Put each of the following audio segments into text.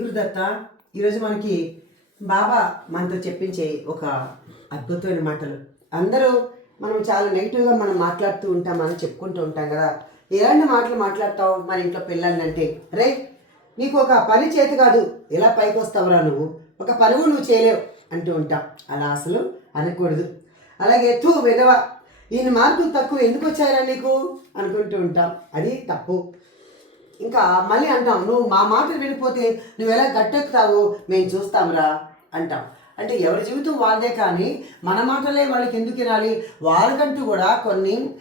గురుదత్త ఈరోజు మనకి బాబా మనతో చెప్పించే ఒక అద్భుతమైన మాటలు. అందరూ మనం చాలా నెగిటివ్గా మనం మాట్లాడుతూ ఉంటాం మనం చెప్పుకుంటూ ఉంటాం కదా. ఎలాంటి మాటలు మాట్లాడతావు మన ఇంట్లో పిల్లల్ని అంటే రే నీకు ఒక పని చేతి కాదు. ఎలా పైకి వస్తావురా నువ్వు? ఒక పనువు నువ్వు చేయలేవు అంటూ ఉంటాం. అలా అసలు అనకూడదు. అలాగే తూ విధవ ఈయన మార్కులు తక్కువ ఎందుకు వచ్చాయరా నీకు? అనుకుంటూ ఉంటాం. అది తప్పు. ఇంకా మళ్ళీ అంటాం నువ్వు మా మాటలు వినిపోతే నువ్వు ఎలా గట్టెక్కుతావు? మేము చూస్తాంరా అంటాం. అంటే ఎవరి జీవితం వాళ్ళదే కానీ మన మాటలే వాళ్ళకి ఎందుకు వినాలి? వాళ్ళకంటూ కూడా కొన్ని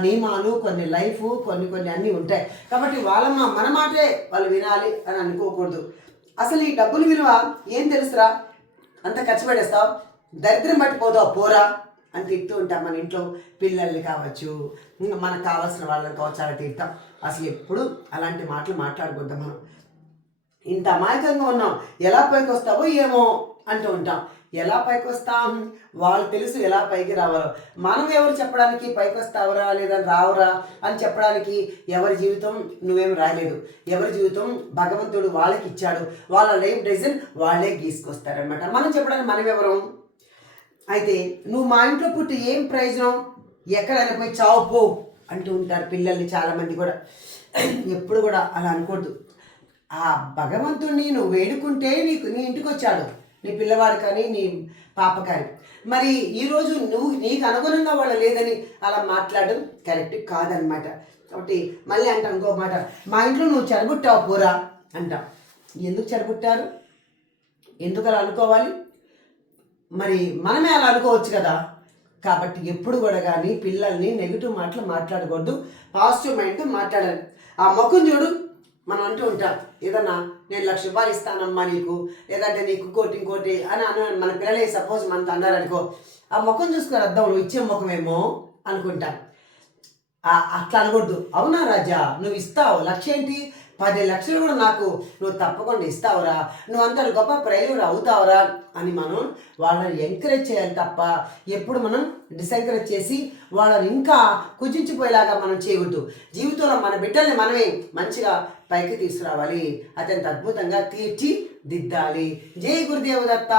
నియమాలు కొన్ని లైఫ్ కొన్ని కొన్ని అన్నీ ఉంటాయి. కాబట్టి వాళ్ళ మన మాటే వాళ్ళు వినాలి అని అనుకోకూడదు. అసలు ఈ డబ్బుల విలువ ఏం తెలుసురా? అంత ఖర్చు పెట్టేస్తావు? దరిద్రం పట్టిపోతావు పోరా. అని తిడుతూ ఉంటాం. మన ఇంట్లో పిల్లల్ని కావచ్చు మనకు కావాల్సిన వాళ్ళని కావచ్చు అలా తిడతాం. అసలు ఎప్పుడు అలాంటి మాటలు మాట్లాడుకుంటాం మనం. ఇంత అమాయకంగా ఉన్నాం. ఎలా పైకి వస్తావో ఏమో అంటూ ఉంటాం. ఎలా పైకి వస్తాం? వాళ్ళు తెలుసు ఎలా పైకి రావాలో. మనం ఎవరు చెప్పడానికి పైకి వస్తావురా లేదా రావురా అని చెప్పడానికి ఎవరి జీవితం నువ్వేం రాయలేదు. ఎవరి జీవితం భగవంతుడు వాళ్ళకి ఇచ్చాడు. వాళ్ళ లైఫ్ డిజైన్ వాళ్ళే గీసుకొస్తారనమాట మనం చెప్పడానికి మనం ఎవరు అయితే నువ్వు మా ఇంట్లో పుట్టి ఏం ప్రయోజనం? ఎక్కడైనా పోయి చావు పో అంటూ ఉంటారు పిల్లల్ని చాలామంది కూడా. ఎప్పుడు కూడా అలా అనకూడదు ఆ భగవంతుడిని నువ్వు వేడుకుంటే నీకు నీ ఇంటికి వచ్చాడు నీ పిల్లవాడు కానీ నీ పాప కానీ. మరి ఈరోజు నువ్వు నీకు అనుగుణంగా వాళ్ళు లేదని అలా మాట్లాడడం కరెక్ట్ కాదనమాట. కాబట్టి మళ్ళీ అంటాం ఇంకో మాట. మా ఇంట్లో నువ్వు చెడగొట్టావు పోరా అంటాం. ఎందుకు చెడగొట్టారు? ఎందుకు అలా అనుకోవాలి? మరి మనమే అలా అనుకోవచ్చు కదా? కాబట్టి ఎప్పుడు కూడా కానీ పిల్లల్ని నెగిటివ్ మాటలు మాట్లాడకూడదు పాజిటివ్ మైండ్ మాట్లాడాలి. ఆ ముఖం చూడు మనం అంటూ ఉంటాం ఏదన్నా నేను లక్ష రూపాయలు ఇస్తానమ్మా నీకు లేదంటే నీకు ఇంకోటి ఇంకోటి అని అను మన పిల్లలే సపోజ్ మనతో అన్నారనుకో ఆ ముఖం చూసుకొని అర్థం నువ్వు ఇచ్చే ముఖమేమో అనుకుంటాం. అట్లా అనకూడదు. అవునా రాజా? నువ్వు ఇస్తావు. లక్ష్యం ఏంటి? పది లక్షలు కూడా నాకు నువ్వు తప్పకుండా ఇస్తావురా. నువ్వు అంత గొప్ప ప్రయోజనం అవుతావురా అని మనం వాళ్ళని ఎంకరేజ్ చేయాలి తప్ప ఎప్పుడు మనం డిసెంకరేజ్ చేసి వాళ్ళని ఇంకా కుచించిపోయేలాగా మనం చేయకూడదు. జీవితంలో మన బిడ్డల్ని మనమే మంచిగా పైకి తీసుకురావాలి. అత్యంత అద్భుతంగా తీర్చిదిద్దాలి. జై గురుదేవ దత్త